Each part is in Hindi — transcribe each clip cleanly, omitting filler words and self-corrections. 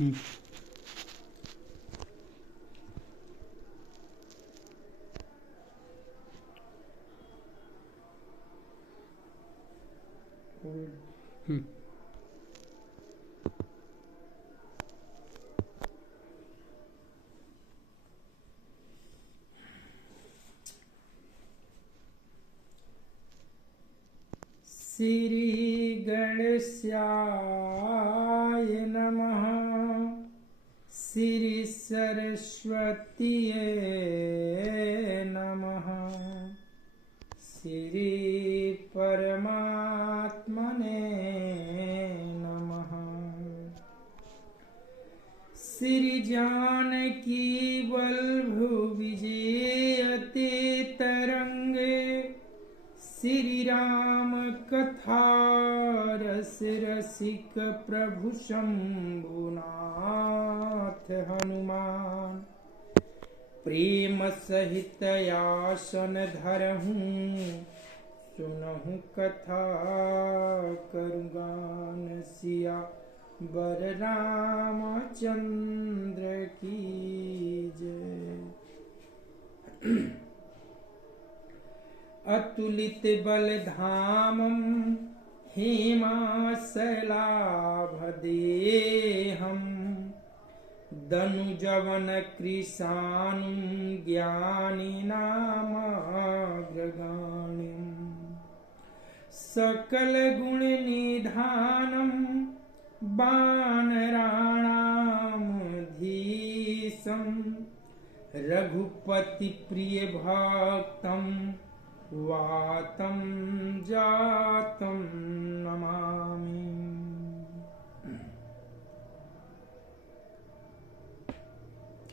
हम्म, हम्म, श्री गणेशाय नमः। श्री सरस्वतीये नमः। श्री परमात्मने नमः। श्री जानकी वल्लभ विजयते तरंगे श्री राम कथा रस रसिक प्रभु शंभुनाथ हनुमान प्रेम सहित आसन धरहूँ सुनहु कथा करुगान सिया बर रामचंद्र की जय। अतुलित बल धामं हेमासलाभदेहं दनुजवन कृशानुं ज्ञानिनामग्रगण्यं सकल गुण निधानं वानराणां धीशं रघुपति प्रिय भक्तं वातं जातं नमामि।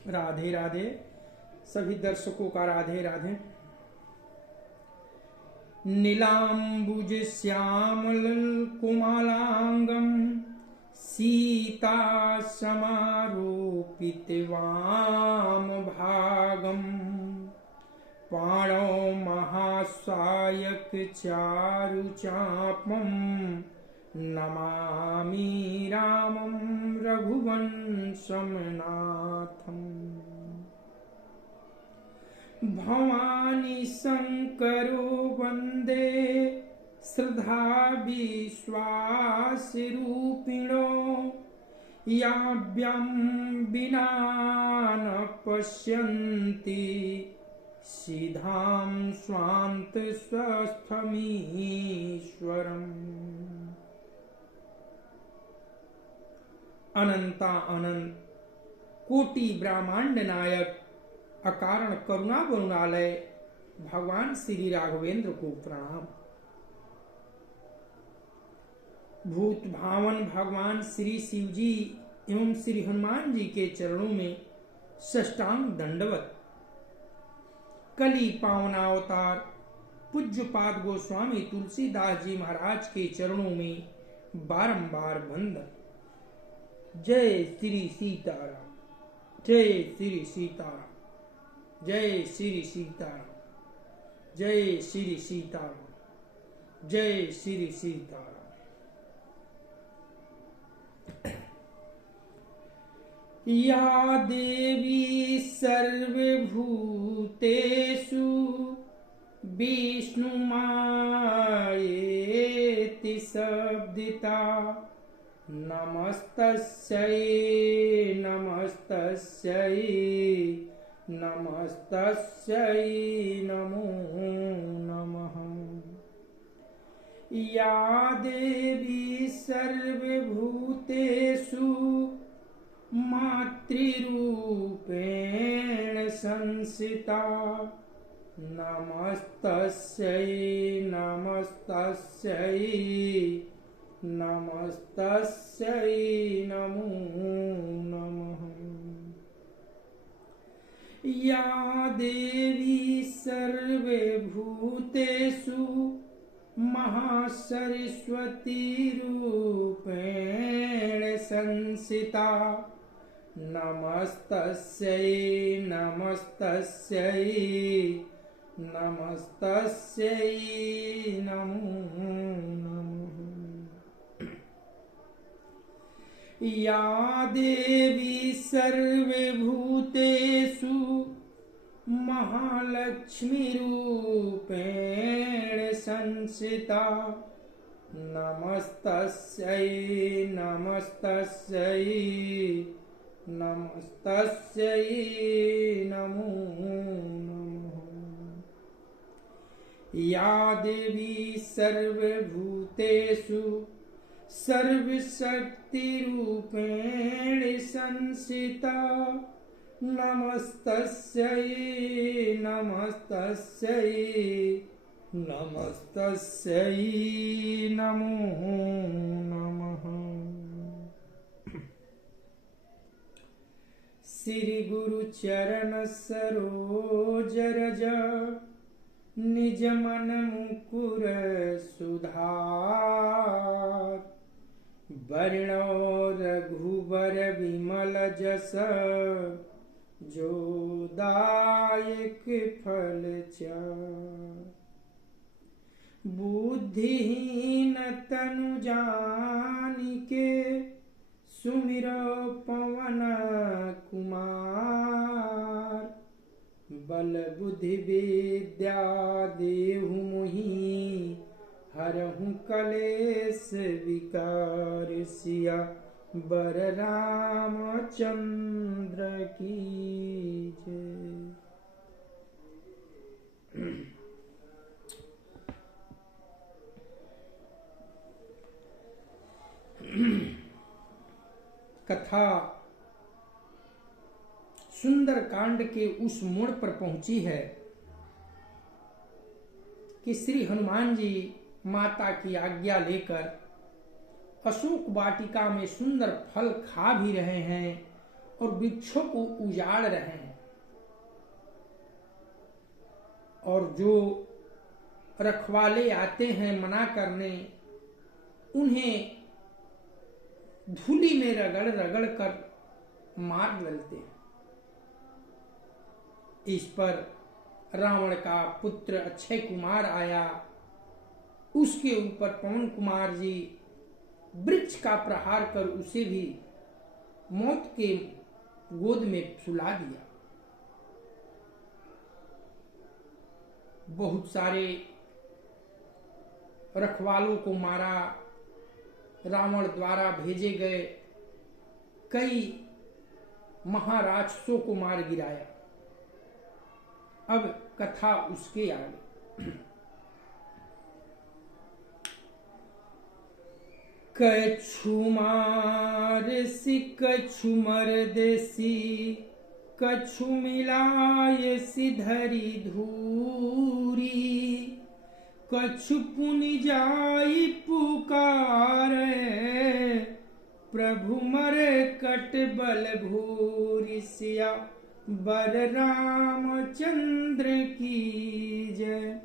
राधे राधे। सभी दर्शकों का राधे राधे। नीलांबुज श्यामल कुमालांगम सीता समारोपित वाम भागम पाणौ महासायक चारु चापम नमामि रामं रघुवंशं नाथम्। भवानी शंकरो वंदे श्रद्धा विश्वास रूपिणो याभ्यां विना न पश्यन्ति सिद्धां स्वान्त स्वस्थमीश्वरम्। अनंता अनंत कोटि ब्रह्मांड नायक अकारण करुणा वरुणालय भगवान श्री राघवेंद्र को प्रणाम। भूत भावन भगवान श्री शिव जी एवं श्री हनुमान जी के चरणों में साष्टांग दंडवत। कली पावनावतार पूज्यपाद गोस्वामी तुलसीदास जी महाराज के चरणों में बारंबार वंदन। जय श्री सीताराम, जय श्री सीताराम, जय श्री सीताराम, जय श्री सीताराम, जय श्री सीताराम। या देवी सर्वभूतेषु विष्णुमायेति शब्दिता नमस्तस्यै नमस्तस्यै नमस्तस्यै नमो नमः। या देवी सर्वभूतेषु मातृरूपेण संस्थिता नमस्तस्यै नमस्तस्यै नमस्तस्यै नमो नमः। या देवी सर्वभूतेषु महासरस्वती रूपेण संस्थिता नमस्तस्यै नमस्तस्यै नमस्तस्यै नमो नमः। या देवी सर्वभूतेषु महालक्ष्मीरूपेण संस्थिता नमस्तस्यै नमस्तस्यै नमस्तस्यै नमो नमः। या देवी सर्वभूतेषु सर्वशक्तिरूपेण संस्थिता नमस्तस्यै नमस्तस्यै नमस्तस्यै नमो नमः। श्री गुरु चरण सरोज रज निज मन मुकुर सुधार वर्णो रघुबर विमल जस जो दायक फल चार। बुद्धिहीन तनु जानिके सुमिरो पवन कुमार बल बुद्धि विद्या देहु मोहि हरहु कलेश विकार सिया बर रामचंद्र की जय। कथा सुंदर कांड के उस मोड़ पर पहुंची है कि श्री हनुमान जी माता की आज्ञा लेकर अशोक वाटिका में सुंदर फल खा भी रहे हैं और वृक्षों को उजाड़ रहे हैं, और जो रखवाले आते हैं मना करने उन्हें धूलि में रगड़ रगड़ कर मार डालते हैं। इस पर रावण का पुत्र अक्षय कुमार आया, उसके ऊपर पवन कुमार जी वृक्ष का प्रहार कर उसे भी मौत के गोद में सुला दिया। बहुत सारे रखवालों को मारा, रावण द्वारा भेजे गए कई महाराक्षसों को मार गिराया। अब कथा उसके आगे। कछु मार सी कछु मर देसी कछु मिलाए सी धरी धूरी कछु पुनि जाई पुकारे प्रभु मरे कट बल भूरि सिया बर रामचंद्र की जय।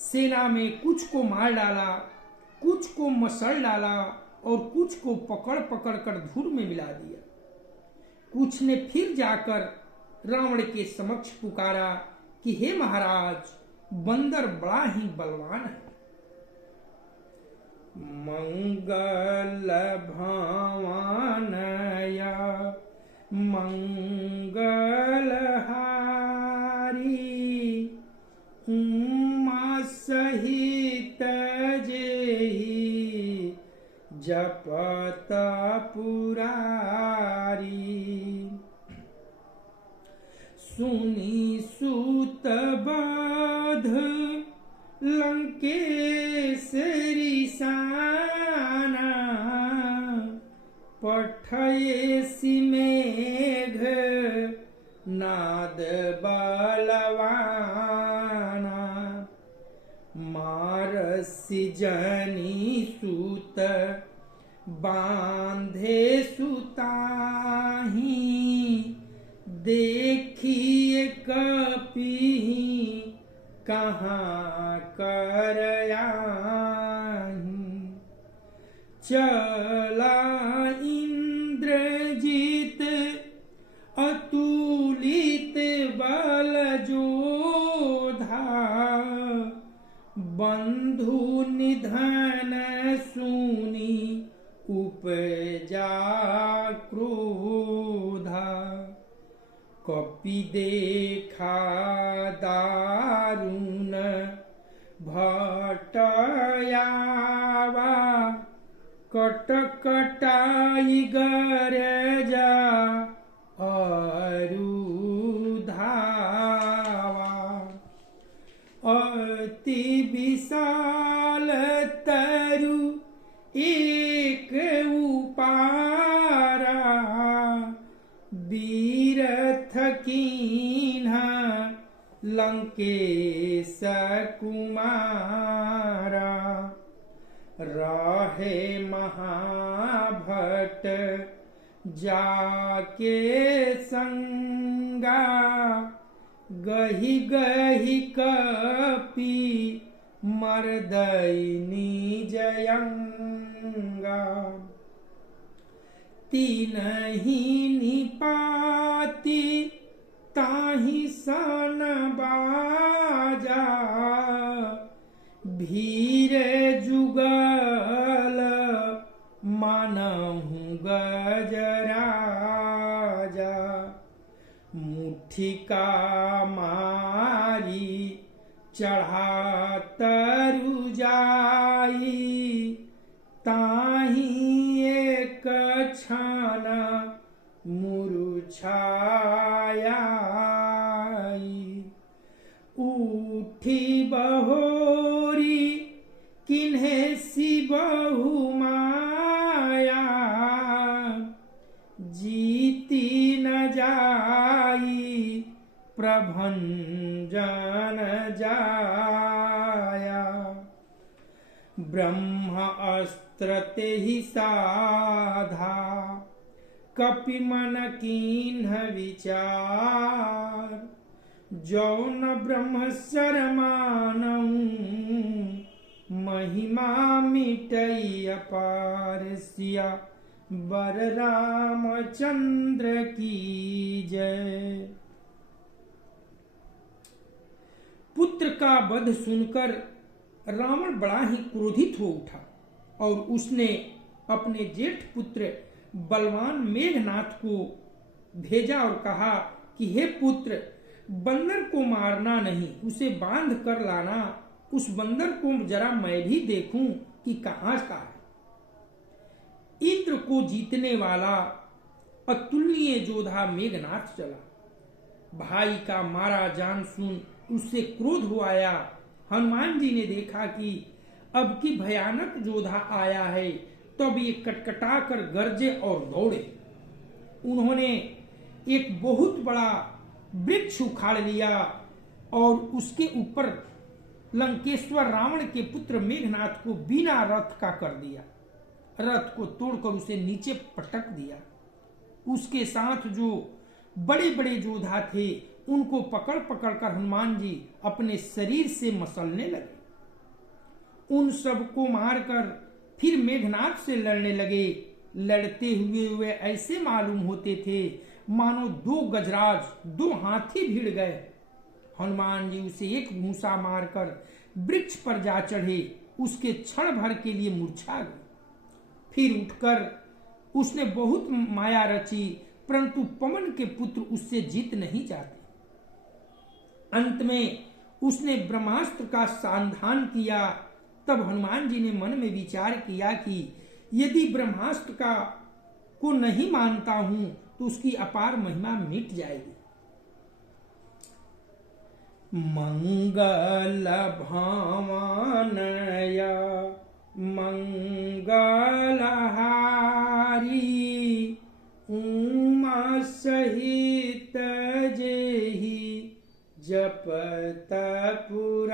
सेना में कुछ को मार डाला, कुछ को मसल डाला और कुछ को पकड़ पकड़ कर धूल में मिला दिया। कुछ ने फिर जाकर रावण के समक्ष पुकारा कि हे महाराज, बंदर बड़ा ही बलवान है। मंगल भावानया मंगल हारी उमा सहित जेहि जपत पुरारी सुनी सूत बध लंकेशरी साना पठयेसि मेघ नाद बलवाना मारसि जनी सूत बांधे सुताही देखिए कपि कहाँ करयाही चला इंद्रजीत अतुलित बल जोधा बंधु निधन सुनी उपजा क्रोधा, कपि देखा दारुण भटयावा, कटकटाई गरजा अरुधावा। अति विशाल तरु एक उपारा, बीरथ कीन्हा लंकेश कुमारा। रहे महाभट जाके संगा, गही गही कपि मर्दयिनी जयंगा। तीनहि निपाति ताहि सन बाजा, भीर जुगल मानहु गजराजा। मुठिका मारी चढ़ा तरु जाई, ताहि एक क्षण मुरुछायाई। उठी बहोरी किन्हे सिबहु माया, जीती न जाई प्रभंजन जाया। ब्रह्म अस्त्र तेहि साधा, कपि मन कीन्ह विचार। जौन ब्रह्म शरमानऊ, महिमा मिटई अपार। सिया बर रामचंद्र की जय। पुत्र का वध सुनकर रावण बड़ा ही क्रोधित हो उठा और उसने अपने जेठ पुत्र बलवान मेघनाथ को भेजा और कहा कि हे पुत्र, बंदर को मारना नहीं, उसे बांध कर लाना। उस बंदर को जरा मैं भी देखूं कि कहां का है। इंद्र को जीतने वाला अतुलनीय योद्धा मेघनाथ चला। भाई का मारा जान सुन उससे क्रोध हो आया। हनुमान जी ने देखा कि अब की भयानक योद्धा आया है, तब ये कटकटा कर गरजे और दौड़े। उन्होंने एक बहुत बड़ा वृक्ष उखाड़ लिया और उसके ऊपर लंकेश्वर रावण के पुत्र मेघनाथ को बिना रथ का कर दिया। रथ को तोड़कर उसे नीचे पटक दिया। उसके साथ जो बड़े बड़े योद्धा थे उनको पकड़ पकड़ कर हनुमान जी अपने शरीर से मसलने लगे। उन सबको मारकर फिर मेघनाथ से लड़ने लगे। लड़ते हुए ऐसे मालूम होते थे मानो 2 गजराज 2 हाथी भिड़ गए। हनुमान जी उसे एक घूंसा मारकर वृक्ष पर जा चढ़े। उसके क्षण भर के लिए मूर्छा गए। फिर उठकर उसने बहुत माया रची, परंतु पवन के पुत्र उससे जीत नहीं जाते। अंत में उसने ब्रह्मास्त्र का संधान किया। तब हनुमान जी ने मन में विचार किया कि यदि ब्रह्मास्त्र को नहीं मानता हूं तो उसकी अपार महिमा मिट जाएगी। मंगल भावनय मंगलहारी, उमा सहित जेहि जपत पुरारी।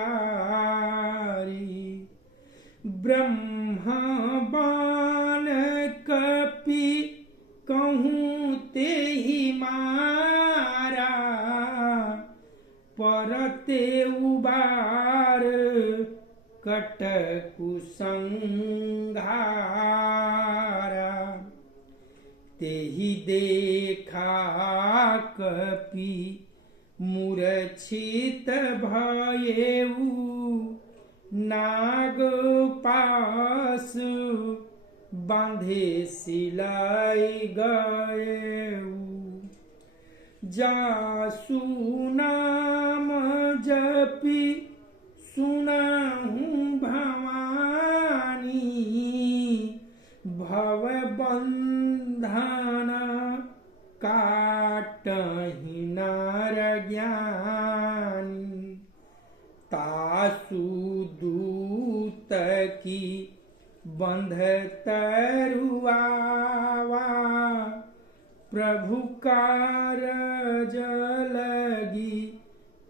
ब्रह्मा बाण कपि कहूँ तेहि मारा, परते उबार कटकु संघारा। तेहि देखा कपि मूर्छित भयेउ, नाग पास बांधे सिलाई गए। जासु नाम जपी सुनहु भवानी, भव बंधन काटहि नर ज्ञानी। तासु दूत की बंध तरुआवा, प्रभु कारज लगी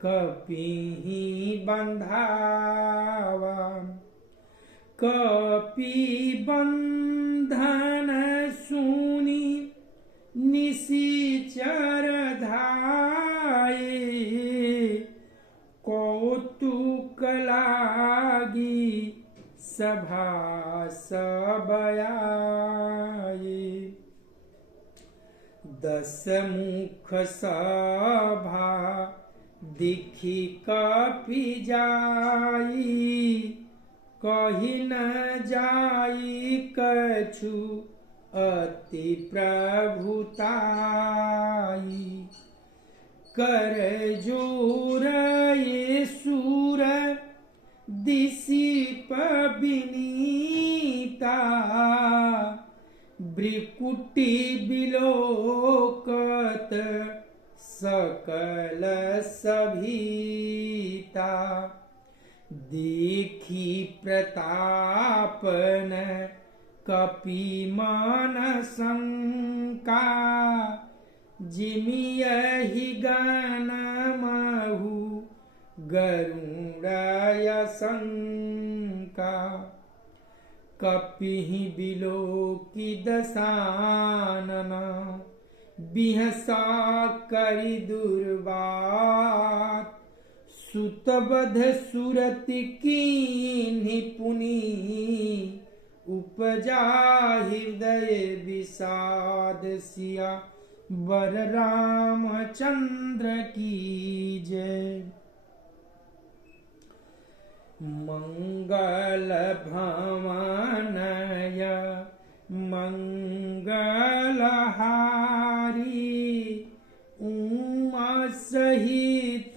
कपिहि बंधावा। कपि बंधन सुनी निशिचर धाये, कौतुक लागी सभा सब आए। 10 मुख सभा दिखी कपि जाई, कही न जाई कछु अति प्रभुताई। कर जोर ये सूर दिसीप विनीता, भ्रिकुटी बिलोकत सकल सभीता। देखी प्रतापन कपि मन शंका, जिमियहि गण महु गरुड़य शंका। कपिहि बिलोकी दशानन, बिहसा करि दुर्बात। सुतबध सुरति कीन्हि पुनि, उपजा हृदय विषाद। सिया वर रामचंद्र की जय। मंगल भवनय मंगलहारी, उमा सहित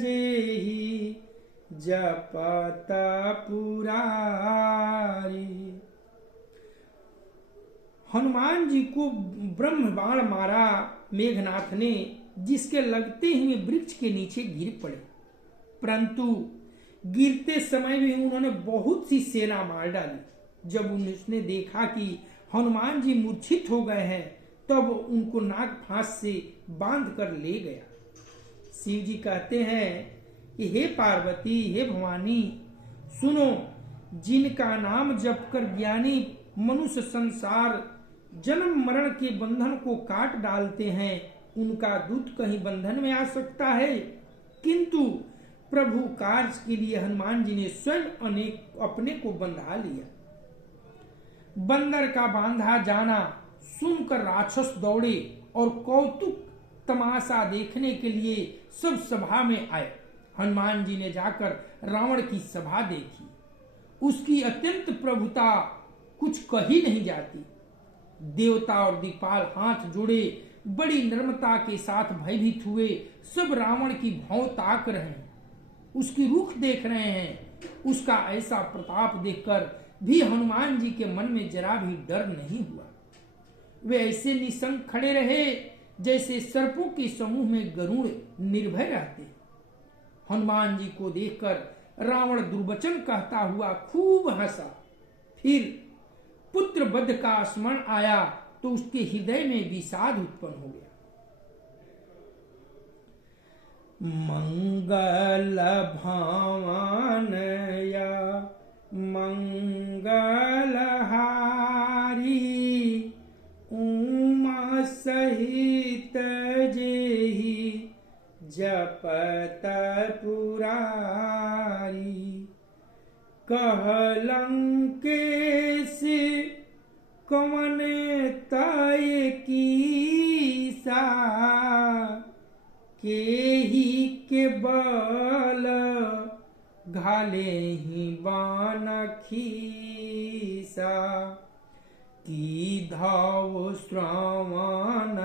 जेहि जपत पुरारी। हनुमान जी को ब्रह्म बाण मारा मेघनाथ ने, जिसके लगते ही वृक्ष के नीचे गिर पड़े, परंतु गिरते समय भी उन्होंने बहुत सी सेना मार डाली। जब उसने देखा कि हनुमान जी मूर्छित हो गए हैं, तब उनको नाग फांस से बांध कर ले गया। शिव जी कहते हैं कि हे पार्वती, हे भवानी, सुनो, जिनका नाम जप कर ज्ञानी मनुष्य संसार जन्म मरण के बंधन को काट डालते हैं, उनका दूत कहीं बंधन में आ सकता है? किंतु प्रभु कार्य के लिए हनुमान जी ने स्वयं अपने को बंधा लिया। बंदर का बांधा जाना सुनकर राक्षस दौड़े और कौतुक तमाशा देखने के लिए सब सभा में आए। हनुमान जी ने जाकर रावण की सभा देखी। उसकी अत्यंत प्रभुता कुछ कही नहीं जाती। देवता और दिक्पाल हाथ जोड़े बड़ी नम्रता के साथ भयभीत हुए। सब रावण की भौं ताक रहे हैं, उसकी रुख देख रहे हैं। उसका ऐसा प्रताप देखकर भी हनुमान जी के मन में जरा भी डर नहीं हुआ। वे ऐसे निसंग खड़े रहे जैसे सर्पों के समूह में गरुड़ निर्भय रहते। हनुमान जी को देखकर रावण दुर्वचन कहता हुआ खूब हंसा। फिर पुत्र वध का स्मरण आया तो उसके हृदय में विषाद उत्पन्न हो गया। मंगल भवनया मंगलहारी, उमा सहित जेहि जपत पुरारी। कहलंकेश कवन तय कीसा, केहि के बल भाले ही बान खीसा की धाव श्रावण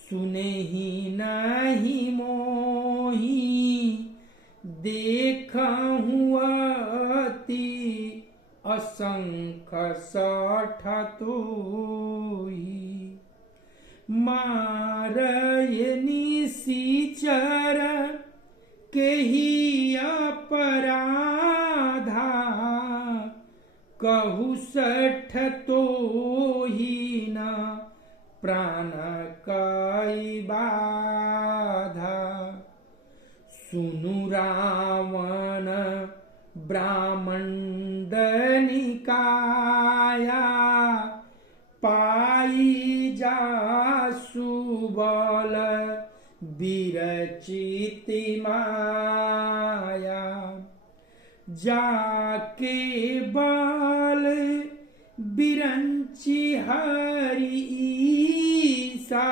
सुने ही नहीं मोही देखा हुआ असंख साठ तोही मारय निसीचर के ही अपराधा कहु सठ तोही न प्राण काई बाधा सुनु रावण ब्राह्मण निकाया पाई जासु बल विरचिति माया जाके बल बिरंची हरि ईसा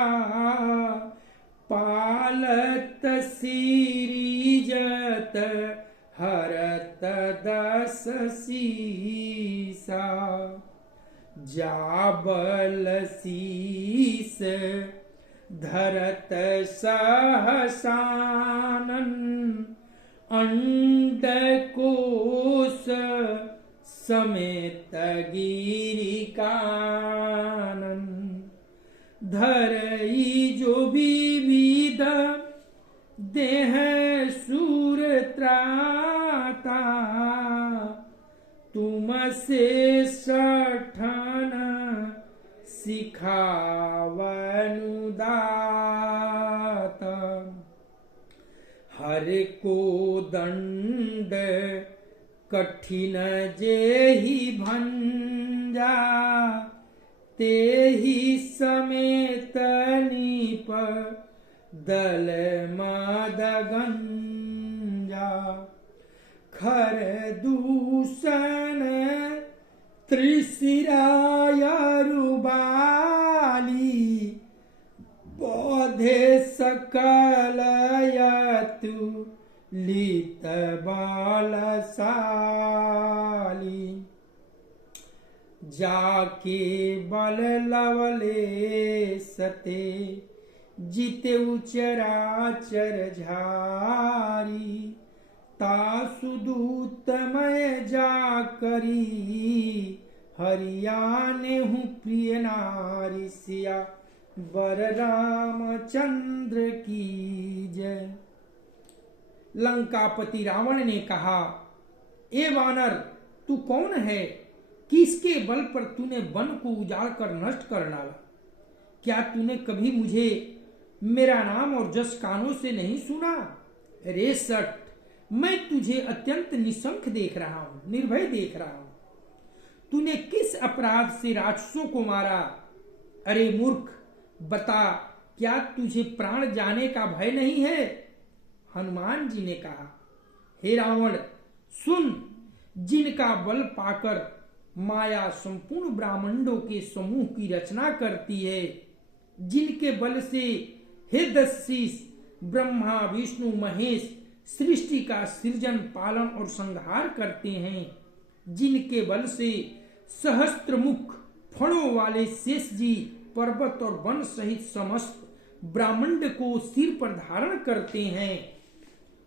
पालत सिरिजत हरत दस सीसा जाबल शीस धरत सहसानन अंड कोश समेत गिरी कानन धरई जो विविध देह सूर त्राता तुम से सठन सिखावनुदात हर को दंड कठिन जेहि भंजा तेहि समेत नीप दल मदगंजा खर दूषण त्रिशिरायरुबाली बोधे सकलयतु लित बलशाली जाके बल लवले सते जिते चराचर झारी तासुदूतमय जा करी हरियाने हूँ प्रिय नारी सिया वर रामचंद्र की जय। लंकापति रावण ने कहा, ए वानर, तू कौन है? किसके बल पर तूने वन को उजाड़ कर नष्ट कर डाला? क्या तूने कभी मुझे मेरा नाम और जस कानों से नहीं सुना? रे सट, मैं तुझे अत्यंत निशंक देख रहा हूं, निर्भय देख रहा हूं। तूने किस अपराध से राक्षसों को मारा? अरे मूर्ख, बता, क्या तुझे प्राण जाने का भय नहीं है? हनुमान जी ने कहा, हे रावण, सुन, जिनका बल पाकर माया संपूर्ण ब्रह्मांडों के समूह की रचना करती है, जिनके बल से हे दस्सीस ब्रह्मा विष्णु महेश सृष्टि का सृजन पालन और संहार करते हैं, जिनके बल से सहस्त्र मुख फणों वाले शेष जी पर्वत और वन सहित समस्त ब्रह्मांड को सिर पर धारण करते हैं,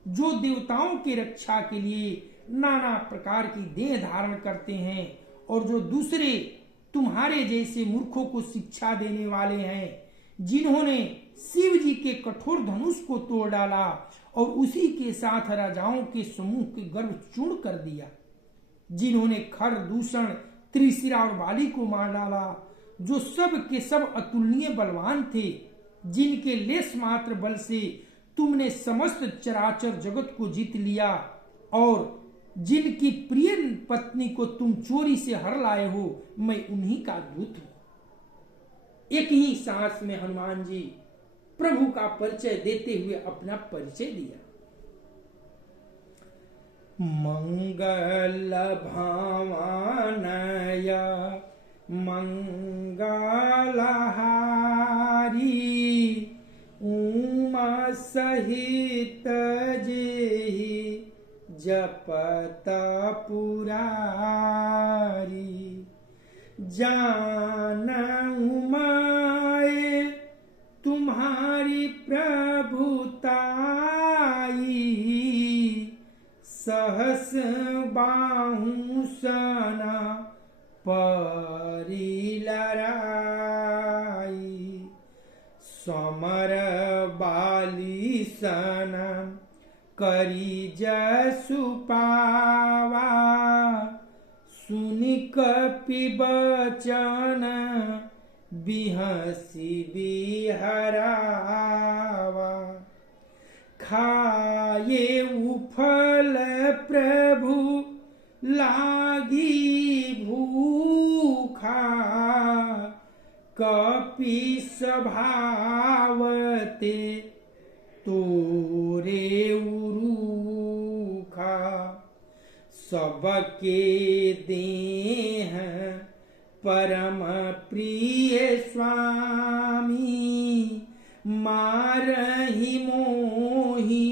जो देवताओं की रक्षा के लिए नाना प्रकार की देह धारण करते हैं और जो दूसरे तुम्हारे जैसे मूर्खों को शिक्षा देने वाले हैं, जिन्होंने शिव जी के कठोर धनुष को तोड़ डाला और उसी के साथ राजाओं के समूह के गर्भ चूर्ण कर दिया, जिन्होंने खर दूषण त्रिशिरा और बाली को मार डाला, जो सब के सब अतुलनीय बलवान थे, जिनके लेस मात्र बल से तुमने समस्त चराचर जगत को जीत लिया और जिनकी प्रिय पत्नी को तुम चोरी से हर लाए हो, मैं उन्हीं का दूत हूं। एक ही सांस में हनुमान जी प्रभु का परिचय देते हुए अपना परिचय दिया। मंगल भावनय मंगलहारी उमा सहित जेहि जपत पुरारी। जानऊ मैं तुम्हारी प्रभुताई, सहस बाहु सना परी लराई। समर बाली सना करी जसु पावा, सुनि कपि बचन बिहसी बिहरावा। खाए उफल प्रभु लागी भूखा, कपि स्वभावते तोरे उरूखा। सबके देह परम प्रिय स्वामी, मारहि मोहि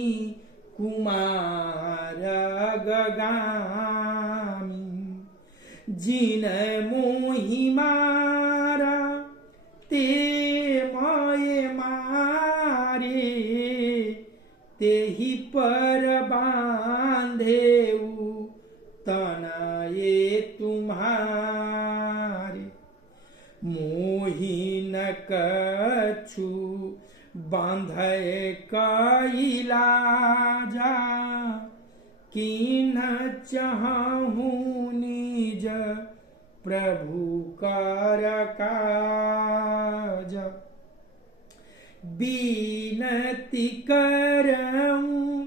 कुमार गगामी। जिन मोहि मारा ते मय मारे, तेहि पर बांधेउ तनये तुम्हारे। मोहि न कछु बांधे कैलाजा, किन्ह चाहूं निज प्रभु कर काज। बीनती करऊं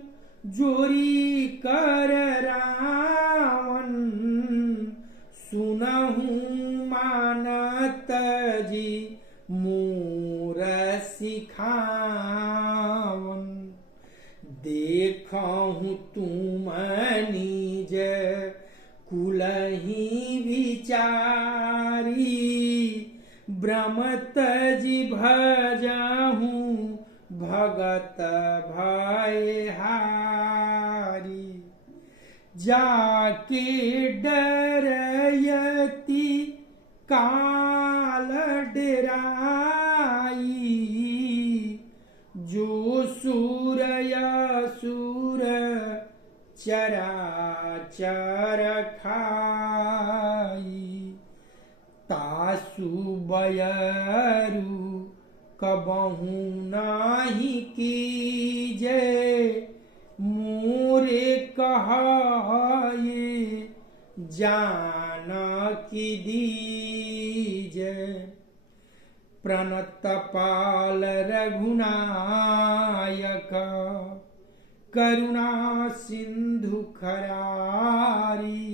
जोरी कर रावण, सुनहु मानत जी मोर सिखावन। देखहु तुम निज कुलहि विचारी, ब्रह्मत जी भजहु भगत भयहारी। जाके डरयति काल डेराई, जो सूरयासुर चराचर खाई। तासु बयरु कबहु नाही कीजे, मोरे कहाये जानकी दीजे। प्रणतपाल रघुनायक करुणा सिंधु खरारी,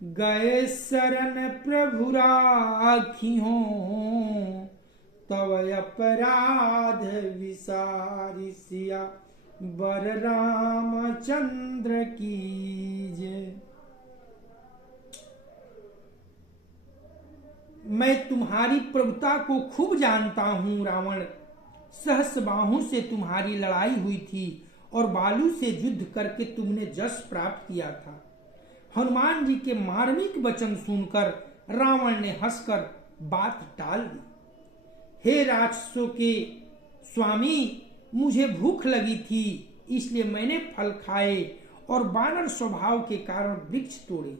गए शरण प्रभु राखियों तव अपराध विसारी। सिया बर रामचंद्र की जय। मैं तुम्हारी प्रभुता को खूब जानता हूँ रावण। सहस बाहु से तुम्हारी लड़ाई हुई थी और बालू से युद्ध करके तुमने जस प्राप्त किया था। हनुमान जी के मार्मिक वचन सुनकर रावण ने हंसकर बात टाल दी। हे राक्षसों के स्वामी, मुझे भूख लगी थी, इसलिए मैंने फल खाए और बानर स्वभाव के कारण वृक्ष तोड़े।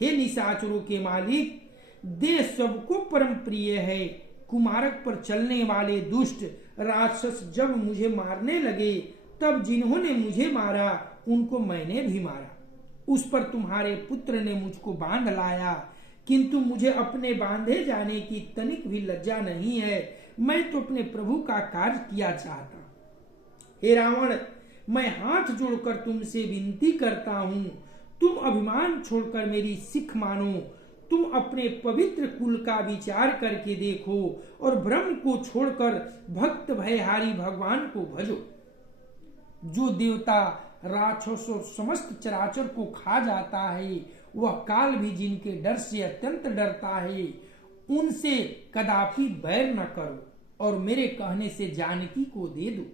हे निशाचरों के मालिक, देह सबको परम प्रिय है। कुमारक पर चलने वाले दुष्ट राक्षस जब मुझे मारने लगे, तब जिन्होंने मुझे मारा उनको मैंने भी मारा। उस पर तुम्हारे पुत्र ने मुझको बांध लाया, किंतु मुझे अपने बांधे जाने की तनिक भी लज्जा नहीं है। मैं तो अपने प्रभु का कार्य किया चाहता। हे रावण, मैं हाथ जोड़कर तुमसे विनती करता हूँ, तुम अभिमान छोड़कर मेरी सिख मानो। तुम अपने पवित्र कुल का विचार करके देखो और भ्रम को छोड़कर भक्त भयहारी भगवान को भजो। जो देवता राक्षस और समस्त चराचर को खा जाता है, वह काल भी जिनके डर से अत्यंत डरता है, उनसे कदापि बैर न करो और मेरे कहने से जानकी को दे दो।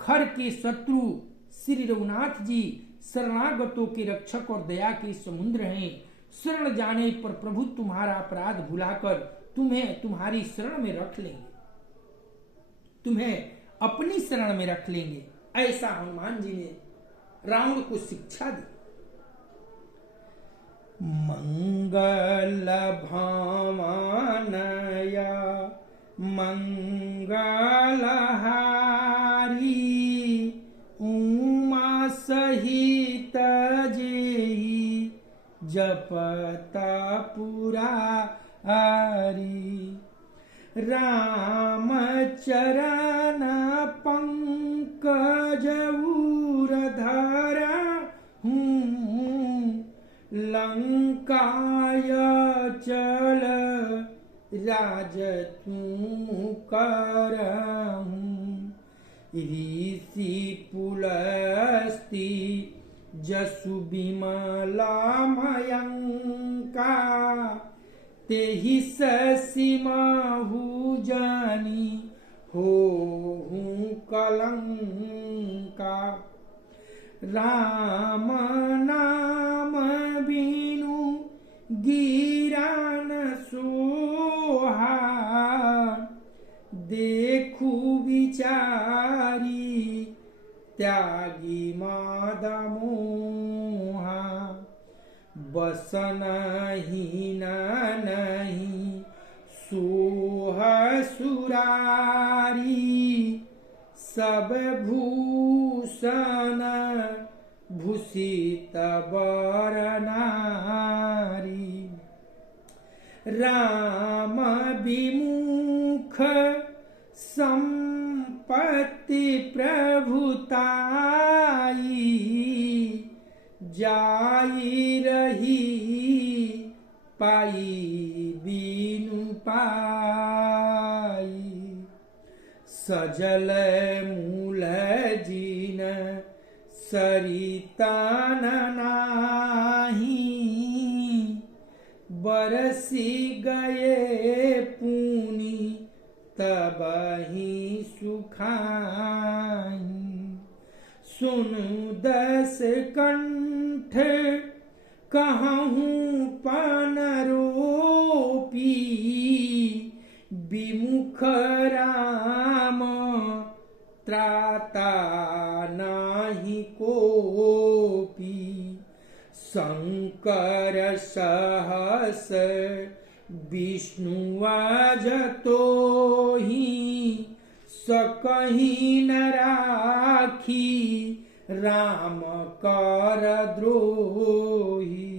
खर के शत्रु श्री रघुनाथ जी शरणागतों के रक्षक और दया के समुद्र हैं। शरण जाने पर प्रभु तुम्हारा अपराध भुलाकर तुम्हें तुम्हारी शरण में रख लेंगे, तुम्हें अपनी शरण में रख लेंगे। ऐसा हनुमान जी ने रावण को शिक्षा दी। मंगल भावनया मंगलहारी उमा सहित जेहि जपता पुरारी। रामचरण पंकज धरा लंकाय चल राज तुम करहूं। ऋषि पुलस्ती जसु विमला मयंका तेहि ससीमहु जानी होहूं कलंका। राम नाम बिनु गिरान सोहा देखू विचारी त्यागी मादमोहा। बसनहीन नहीं सोह सुरारी सब भूषण भूषित बर नारी। राम विमुख संपत्ति प्रभुताई जाई रही पाई बिनु पाई। सजल मूल जीन सरितन नाही बरसी गए पुनि तबहि सुखाई। सुनु दस कंठ कहूँ पन रोपी विमुख राम त्राता नाही कोपी। शंकर सहस विष्णु अजतोहि सकहि न राखी राम कर द्रोही।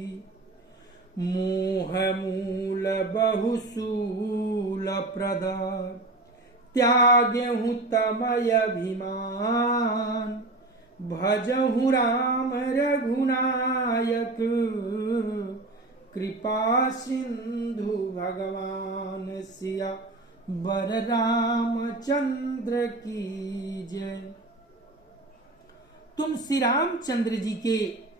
मोह मूल बहुसूल प्रद त्यागहु तमय अभिमान। भजहु राम रघुनायक कृपा सिंधु भगवान सिया बर रामचंद्र की जय। तुम श्री रामचंद्र जी के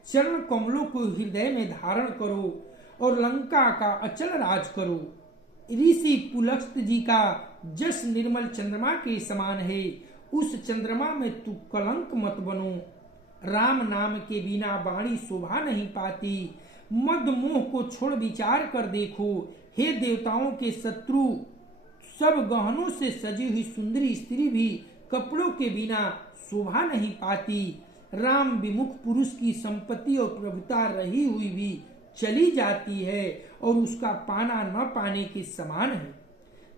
चरण कमलों को हृदय में धारण करो और लंका का अचल राज करो। ऋषि पुलस्त जी का जस निर्मल चंद्रमा के समान है, उस चंद्रमा में तू कलंक मत बनो। राम नाम के बिना वाणी शोभा नहीं पाती। मद मोह को छोड़ विचार कर देखो। हे देवताओं के शत्रु, सब गहनों से सजी हुई सुंदरी स्त्री भी कपड़ों के बिना शोभा नहीं पाती। राम विमुख पुरुष की संपत्ति और प्रभुता रही हुई भी चली जाती है और उसका पाना न पाने के समान है।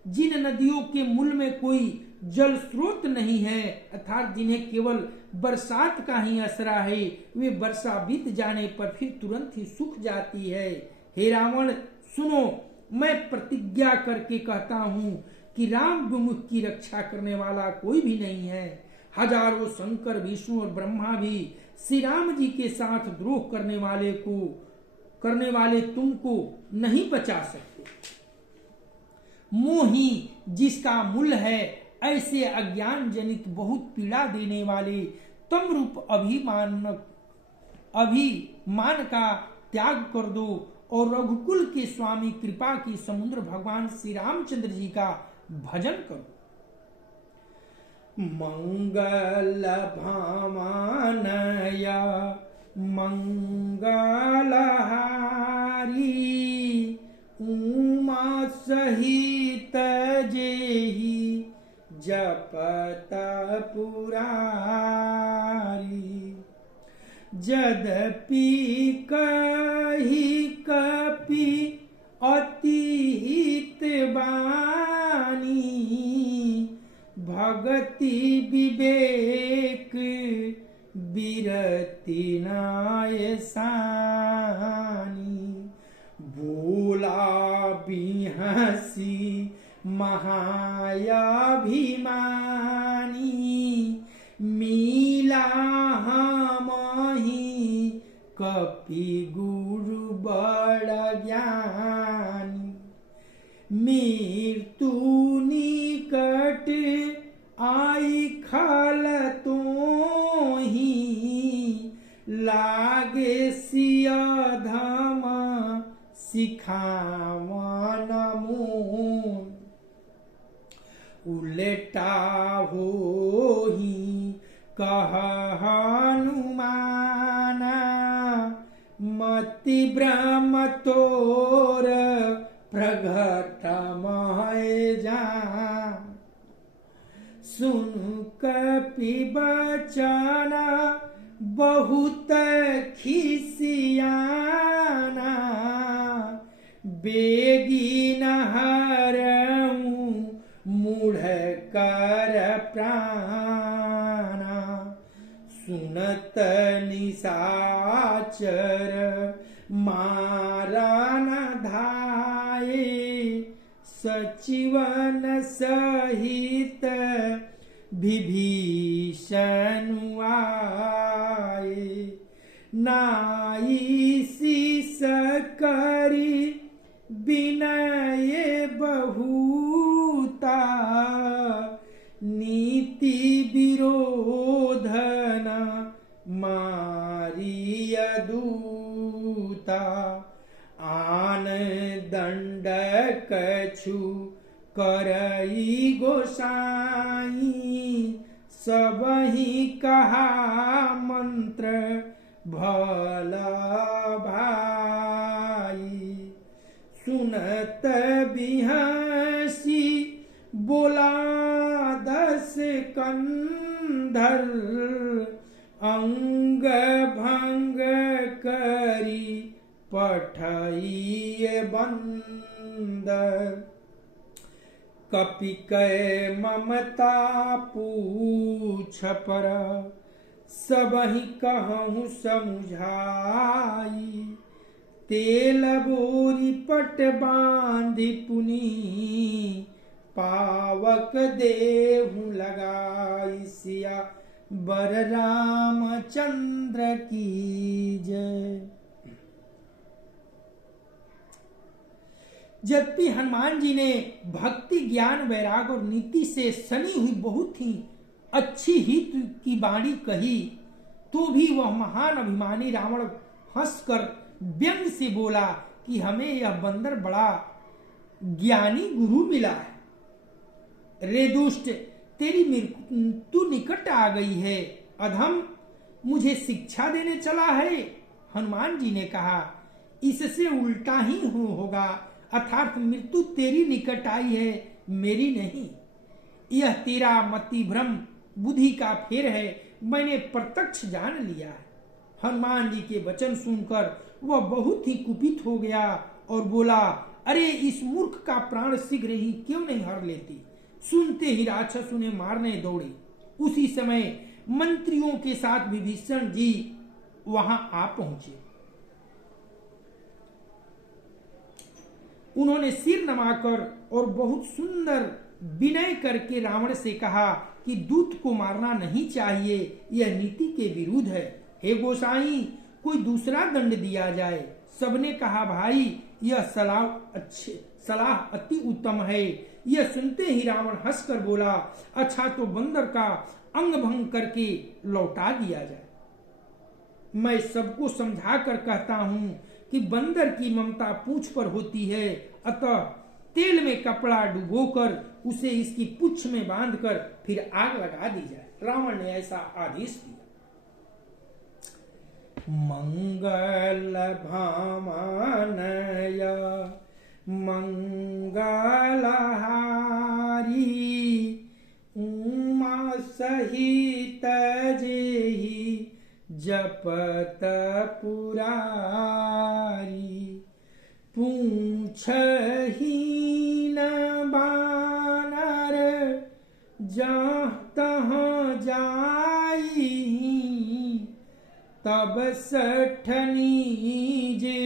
जिन नदियों के मूल में कोई जल स्रोत नहीं है, अर्थात जिन्हें केवल बरसात का ही असरा है, वे वर्षा बीत जाने पर फिर तुरंत ही सूख जाती है। हे रावण सुनो, मैं प्रतिज्ञा करके कहता हूँ कि राम विमुख की रक्षा करने वाला कोई भी नहीं है। हजारों शंकर विष्णु और ब्रह्मा भी श्री राम जी के साथ द्रोह करने वाले तुमको नहीं बचा सकते। मोही जिसका मूल है, ऐसे अज्ञान जनित बहुत पीड़ा देने वाले तम रूप अभिमान का त्याग कर दो और रघुकुल के स्वामी कृपा की समुद्र भगवान श्री रामचंद्र जी का भजन करो। मंगल भामानया मंगलहारी उमा सहित जेहि जपत पुरारी। यद्यपि कहि कपि अति हित बानी भगति विवेक बिरति नायसानी। भोला बिहसी महायाभिमानी मिला हमहि कपि गुरु बड़ ज्ञानी। मृत्यु निकट आई खल तोहि लागे सियधम सिखावन मोन। उलटा होहि कह हनुमाना मति भ्रम तोर प्रगट मह जान। सुन कपि बचन बहुत खिसियाना बेगी नहरऊँ मूढ़ कर प्राणा। सुनत निशाचर मारन धाये सचिवन सहित विभीषण आए। नाई शीस करी विनय बहुता नीति विरोधन मारिय दूता। आन दंड कछु करई गोसाई सबहि कहा मंत्र भला भाई। सुनत बिहसी बोला दस कंधर अंग भंग करी पठइए बंदर। कपि कै ममता पूछ पर सबहि कहूँ समुझाई। तेल बोरी पट बांधि पुनि पावक देहु लगाई। सिया बर रामचंद्र की जय। यद्यपि हनुमान जी ने भक्ति ज्ञान वैराग और नीति से सनी हुई बहुत ही अच्छी हित की वाणी कही तो भी वह महान अभिमानी रावण हंसकर व्यंग से बोला कि हमें यह बंदर बड़ा ज्ञानी गुरु मिला है। रे दुष्ट, तेरी मृत्यु निकट आ गई है, अधम मुझे शिक्षा देने चला है। हनुमान जी ने कहा, इससे उल्टा ही होगा, अर्थात मृत्यु तेरी निकट आई है, मेरी नहीं। यह तेरा मति भ्रम बुद्धि का फेर है, मैंने प्रत्यक्ष जान लिया है। हनुमान जी के वचन सुनकर वह बहुत ही कुपित हो गया और बोला, अरे इस मूर्ख का प्राण शीघ्र ही क्यों नहीं हर लेती। सुनते ही राक्षस उन्हें मारने दौड़े। उसी समय मंत्रियों के साथ विभीषण जी वहां आ पहुंचे। उन्होंने सिर नमाकर और बहुत सुंदर विनय करके रावण से कहा कि दूत को मारना नहीं चाहिए, यह नीति के विरुद्ध है। हे गोसाई, कोई दूसरा दंड दिया जाए। सबने कहा, भाई यह सलाह अति उत्तम है। यह सुनते ही रावण हंसकर बोला, अच्छा तो बंदर का अंग भंग करके लौटा दिया जाए। मैं सबको समझा कर कहता हूं कि बंदर की ममता पूंछ पर होती है, अतः तेल में कपड़ा डुबोकर उसे इसकी पुच्छ में बांधकर फिर आग लगा दी जाए। रावण ने ऐसा आदेश दिया। मंगल भामानय मंगलहारी उमा सहित जेहि जपत पुरारी पूछहीन बानर जहाँ तहाँ जाई तब सठनी जे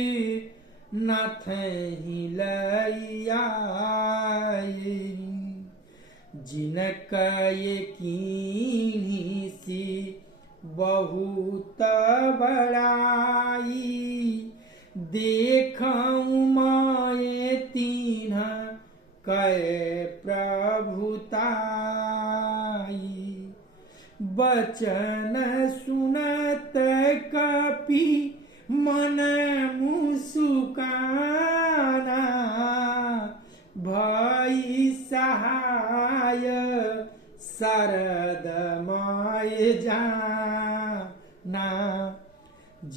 नथहि लइयाई जिनकय कीन्ही सी बहुत बड़ाई देखऊँ माये तीन्ह कै प्रभुताई बचन सुनत कपि मन मुसुकाना भई सहाय शरद माय जाना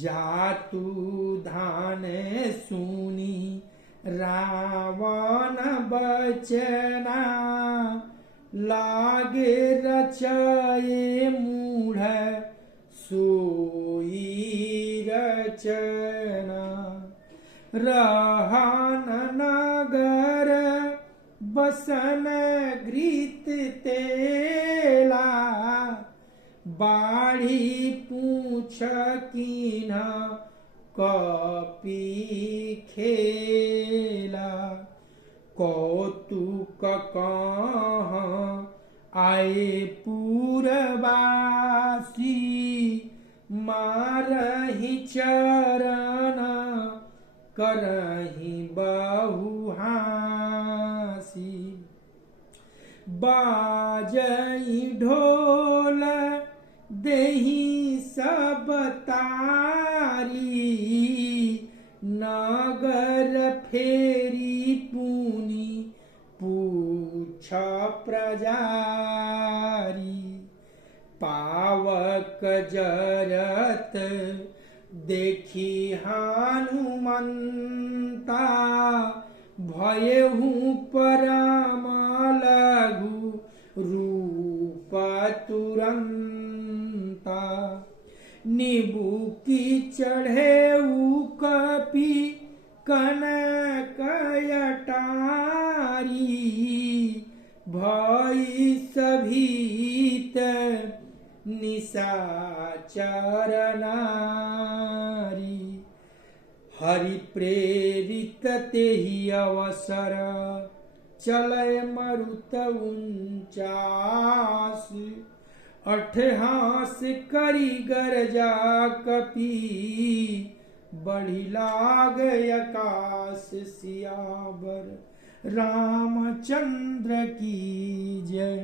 जातु धान सुनी रावण बचना लागे रचये मूढ़ सोई रचना रहन नगर बसन घृत तेला बाढ़ी पूछ कीन्हा कपि खेला कौतुक कहाँ आए पुरवासी मारहि चरण करहि बहुहासी बाजई ढोल देहि सब तारी नगर फेरी पुनि पूछ प्रजारी पावक जरत देखी हनुमंता भयहु परम लघु रूप तुरंता निबुकी चढ़े कपि कनकयटारी भई सभीत निशाचर नारी हरि प्रेरित तेहि अवसर चलय मरुत उन्चास अठहास करी गरजा कपि बढ़ी लाग आकाश सियावर रामचंद्र की जय।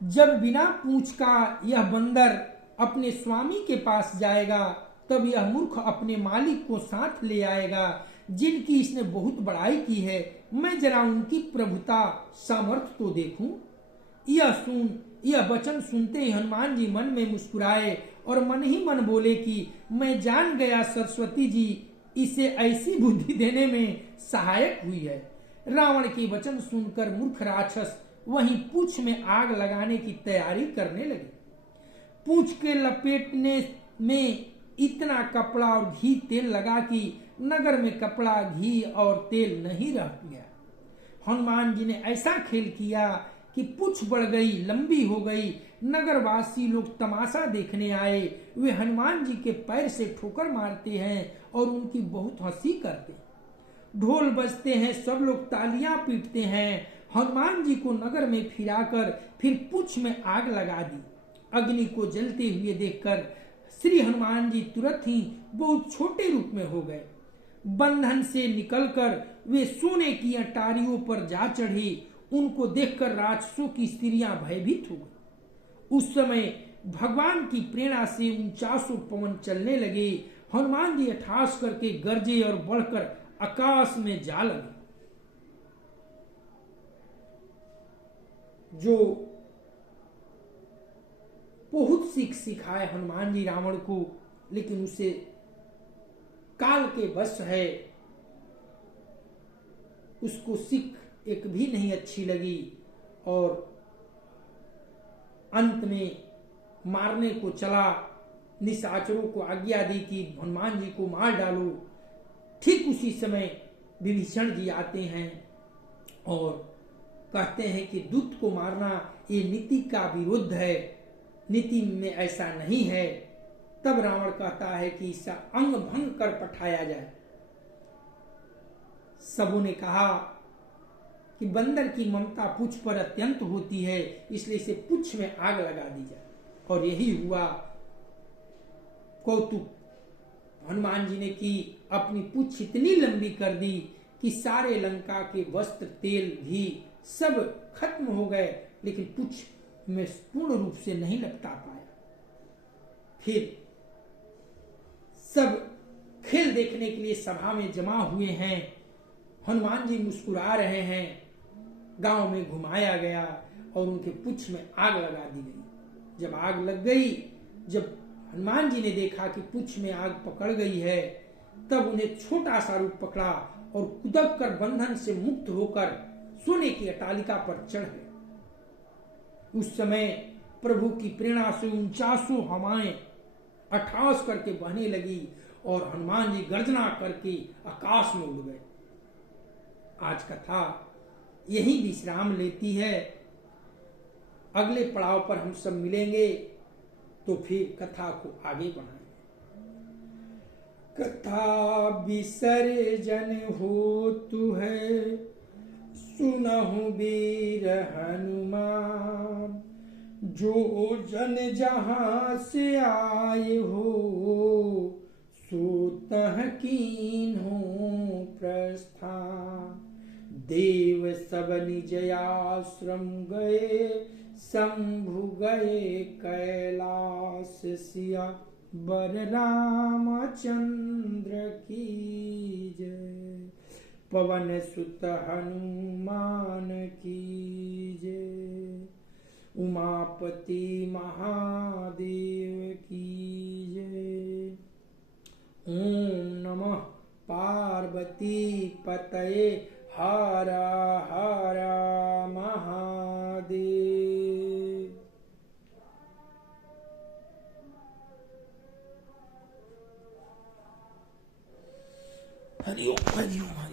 जब बिना पूछ का यह बंदर अपने स्वामी के पास जाएगा तब यह मूर्ख अपने मालिक को साथ ले आएगा जिनकी इसने बहुत बड़ाई की है। मैं जरा उनकी प्रभुता सामर्थ्य तो देखूं। यह वचन सुनते ही हनुमान जी मन में मुस्कुराए और मन ही मन बोले कि मैं जान गया सरस्वती जी इसे ऐसी बुद्धि देने में सहायक हुई है। रावण के वचन सुनकर मूर्ख राक्षस वहीं पूंछ में आग लगाने की तैयारी करने लगे। पूंछ के लपेटने में इतना कपड़ा और घी तेल लगा कि नगर में कपड़ा घी और तेल नहीं रह गया। हनुमान जी ने ऐसा खेल किया कि पूंछ बढ़ गई, लंबी हो गई। नगरवासी लोग तमाशा देखने आए। वे हनुमान जी के पैर से ठोकर मारते हैं और उनकी बहुत हंसी करते। ढोल बजते हैं, सब लोग तालियां पीटते हैं। हनुमान जी को नगर में फिराकर फिर पूंछ में आग लगा दी। अग्नि को जलते हुए देखकर श्री हनुमान जी तुरंत ही बहुत छोटे रूप में हो गए। बंधन से निकलकर वे सोने की अटारियों पर जा चढ़ी। उनको देखकर राक्षसों की स्त्रियां भयभीत हो गई। उस समय भगवान की प्रेरणा से 49 पवन चलने लगे। हनुमान जी अठास करके गरजे और बढ़कर आकाश में जा लगे। जो बहुत सीख सिखाए हनुमान जी रावण को, लेकिन उसे काल के वश है, उसको सीख एक भी नहीं अच्छी लगी और अंत में मारने को चला। निशाचरों को आज्ञा दी कि हनुमान जी को मार डालो। ठीक उसी समय विभीषण जी आते हैं और कहते हैं कि दूत को मारना ये नीति का विरुद्ध है, नीति में ऐसा नहीं है। तब रावण कहता है कि इसका अंग भंग कर पठाया जाए। सबों ने कहा कि बंदर की ममता पूछ पर अत्यंत होती है, इसलिए इसे पूछ में आग लगा दी जाए। और यही हुआ। कौतुक हनुमान जी ने की, अपनी पूछ इतनी लंबी कर दी कि सारे लंका के वस्त्र, तेल भी सब खत्म हो गए, लेकिन पूछ में पूर्ण रूप से नहीं लपटा पाया। फिर सब खेल देखने के लिए सभा में जमा हुए हैं। हनुमान जी मुस्कुरा रहे हैं। गांव में घुमाया गया और उनके पुच्छ में आग लगा दी गई। जब आग लग गई, जब हनुमान जी ने देखा कि पुच्छ में आग पकड़ गई है, तब उन्हें छोटा सा रूप पकड़ा और कुदक कर बंधन से मुक्त होकर सोने की अटालिका पर चढ़ गए। उस समय प्रभु की प्रेरणा से 49 हवाएं अठास करके बहने लगी और हनुमान जी गर्जना करके आकाश में उड़ गए। आज कथा यही विश्राम लेती है। अगले पड़ाव पर हम सब मिलेंगे तो फिर कथा को आगे बढ़ाएंगे। कथा विसर्जन होतु है, सुनहु वीर हनुमान। जो जन जहां से आए हो, सो तह कीन्हो प्रस्थान। देव सब निज आश्रम गए, शंभु गए कैलाश। सिया बर रामचंद्र की जय, पवन सुत हनुमान की जय, उमापति महादेव की जय। ओम नमः पार्वती पतये, हर हर महादेव। हरि ओम हरि ओम।